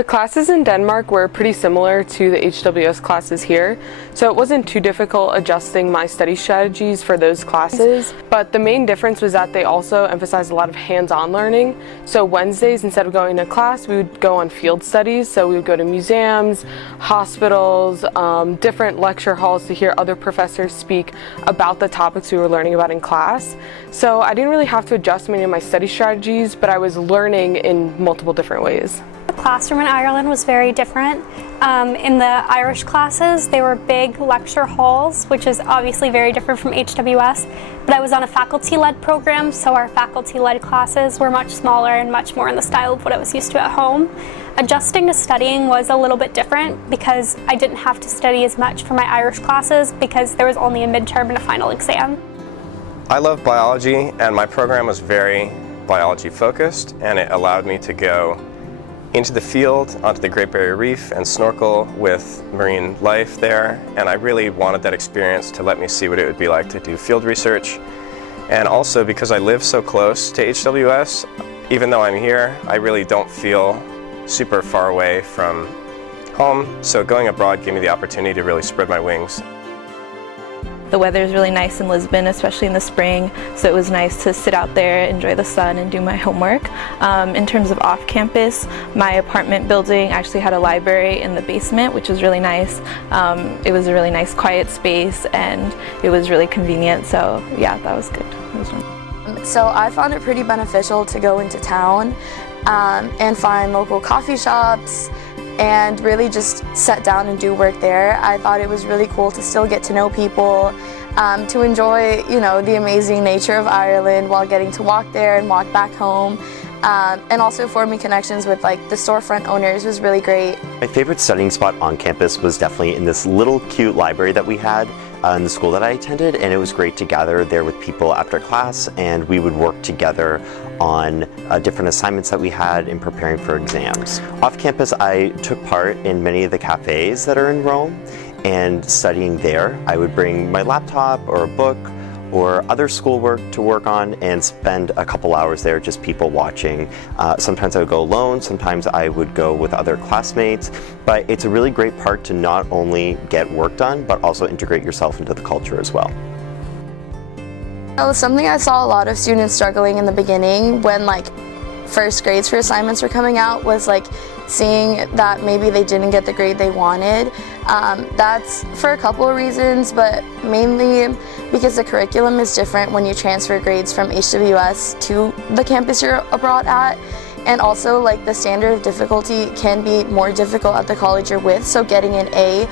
The classes in Denmark were pretty similar to the HWS classes here, so it wasn't too difficult adjusting my study strategies for those classes, but the main difference was that they also emphasized a lot of hands-on learning. So Wednesdays, instead of going to class, we would go on field studies, so we would go to museums, hospitals, different lecture halls to hear other professors speak about the topics we were learning about in class. So I didn't really have to adjust many of my study strategies, but I was learning in multiple different ways. The classroom in Ireland was very different. In the Irish classes, they were big lecture halls, which is obviously very different from HWS, but I was on a faculty-led program, so our faculty-led classes were much smaller and much more in the style of what I was used to at home. Adjusting to studying was a little bit different because I didn't have to study as much for my Irish classes because there was only a midterm and a final exam. I love biology, and my program was very biology focused, and it allowed me to go into the field, onto the Great Barrier Reef, and snorkel with marine life there. And I really wanted that experience to let me see what it would be like to do field research. And also because I live so close to HWS, even though I'm here, I really don't feel super far away from home. So going abroad gave me the opportunity to really spread my wings. The weather is really nice in Lisbon, especially in the spring, so it was nice to sit out there, enjoy the sun, and do my homework. In terms of off-campus, my apartment building actually had a library in the basement, which was really nice. It was a really nice quiet space, and it was really convenient, so yeah, that was good. It was fun. So I found it pretty beneficial to go into town and find local coffee shops and really just sit down and do work there. I thought it was really cool to still get to know people, to enjoy, the amazing nature of Ireland while getting to walk there and walk back home. And also forming connections with the storefront owners was really great. My favorite studying spot on campus was definitely in this little cute library that we had in the school that I attended, and it was great to gather there with people after class, and we would work together on different assignments that we had in preparing for exams. Off campus, I took part in many of the cafes that are in Rome, and studying there, I would bring my laptop or a book or other schoolwork to work on and spend a couple hours there just people watching. Sometimes I would go alone, sometimes I would go with other classmates, but it's a really great part to not only get work done, but also integrate yourself into the culture as well. Something I saw a lot of students struggling in the beginning when first grades for assignments were coming out was seeing that maybe they didn't get the grade they wanted. That's for a couple of reasons, but mainly because the curriculum is different when you transfer grades from HWS to the campus you're abroad at. And also the standard of difficulty can be more difficult at the college you're with, so getting an A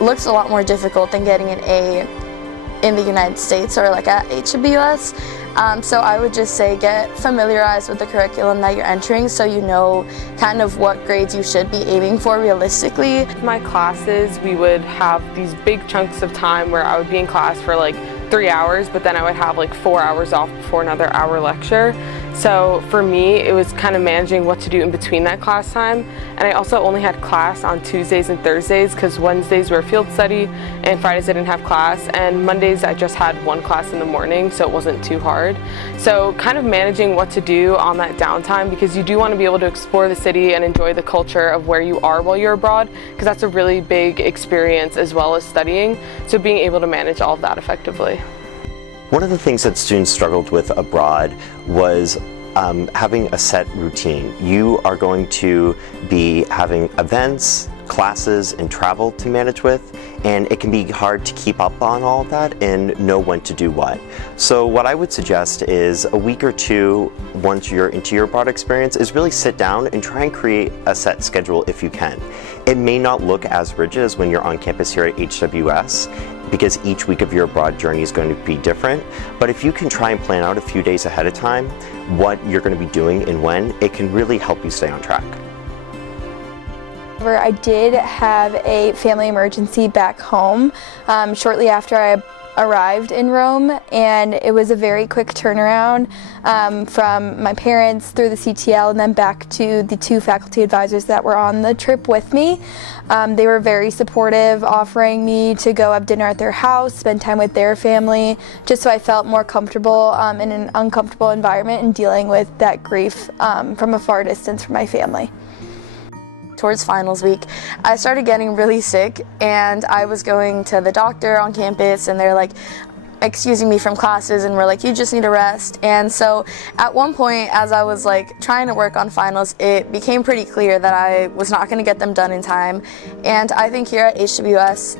looks a lot more difficult than getting an A in the United States or at HWS. So I would just say get familiarized with the curriculum that you're entering so you know kind of what grades you should be aiming for realistically. My classes, we would have these big chunks of time where I would be in class for 3 hours, but then I would have 4 hours off before another hour lecture. So for me, it was kind of managing what to do in between that class time. And I also only had class on Tuesdays and Thursdays because Wednesdays were field study and Fridays I didn't have class, and Mondays I just had one class in the morning, so it wasn't too hard. So kind of managing what to do on that downtime, because you do want to be able to explore the city and enjoy the culture of where you are while you're abroad, because that's a really big experience as well as studying. So being able to manage all of that effectively. One of the things that students struggled with abroad was having a set routine. You are going to be having events, classes, and travel to manage with, and it can be hard to keep up on all of that and know when to do what. So what I would suggest is a week or two, once you're into your abroad experience, is really sit down and try and create a set schedule if you can. It may not look as rigid as when you're on campus here at HWS, because each week of your abroad journey is going to be different. But if you can try and plan out a few days ahead of time what you're going to be doing and when, it can really help you stay on track. I did have a family emergency back home shortly after I arrived in Rome, and it was a very quick turnaround from my parents through the CTL and then back to the two faculty advisors that were on the trip with me. They were very supportive, offering me to go have dinner at their house, spend time with their family, just so I felt more comfortable in an uncomfortable environment and dealing with that grief from a far distance from my family. towards finals week, I started getting really sick, and I was going to the doctor on campus, and they're like excusing me from classes and were like, you just need to rest. And so at one point, as I was like trying to work on finals, it became pretty clear that I was not going to get them done in time. And I think here at HWS,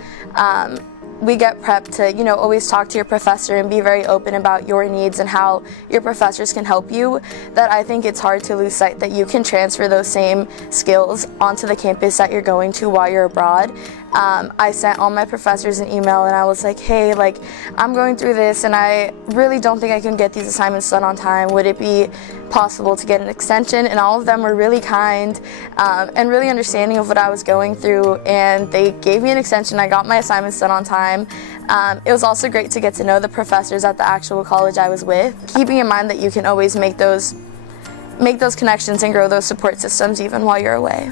we get prepped to, you know, always talk to your professor and be very open about your needs and how your professors can help you, that I think it's hard to lose sight that you can transfer those same skills onto the campus that you're going to while you're abroad. I sent all my professors an email and I was like, hey, like, I'm going through this and I really don't think I can get these assignments done on time. Would it be possible to get an extension? And all of them were really kind and really understanding of what I was going through, and they gave me an extension. I got my assignments done on time. It was also great to get to know the professors at the actual college I was with, keeping in mind that you can always make those connections and grow those support systems even while you're away.